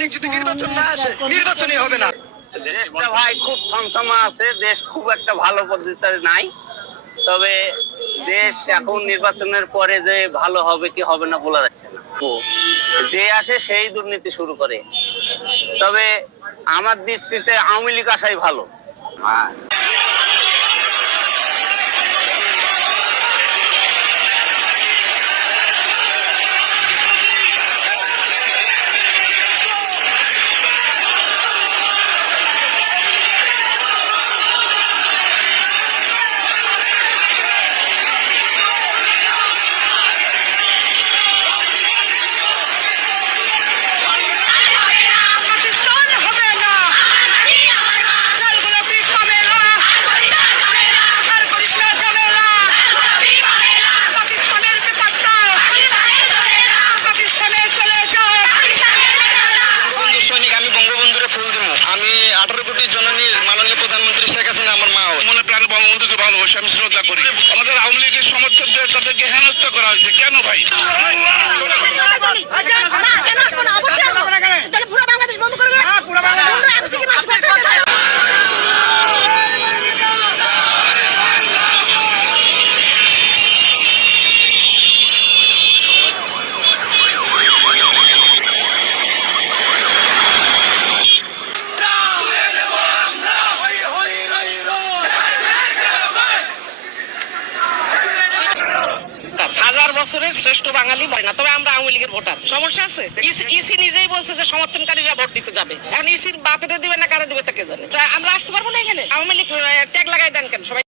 লীগ যদি নির্বাচন না আসে নির্বাচনই হবে না। দেশটা ভাই খুব থমথমা আছে দেশ খুব একটা ভালো পদ্ধতিতে নাই। তবে দেশ এখন নির্বাচনের পরে যে ভালো হবে কি হবে না বলা যাচ্ছে না। যে আসে সেই দুর্নীতি শুরু করে। তবে আমার দৃষ্টিতে আওয়ামী লীগ আসাই ভালো। আঠারো কোটি জননীর মাননীয় প্রধানমন্ত্রী শেখ হাসিনা আমার মা মনে প্রাণে বঙ্গবন্ধুকে ভালোবাসি আমি শ্রদ্ধা করি আমাদের আওয়ামী লীগের সমর্থকদের তাদেরকে হেনস্থা করা হয়েছে কেন ভাই হাজার বছরের শ্রেষ্ঠ বাঙালি হয় না তবে আমরা আওয়ামী লীগের ভোটার। সমস্যা আছে? ইসি- ইসি নিজেই বলছে যে সমর্থনকারীরা ভোট দিতে যাবে। এখন ইসির বাপেটা দিবে না কারা দিবে তাকে জানে? আমরা আসতে পারব না এখানে? আওয়ামী লীগ ট্যাগ লাগাই দেন কেন সবাই?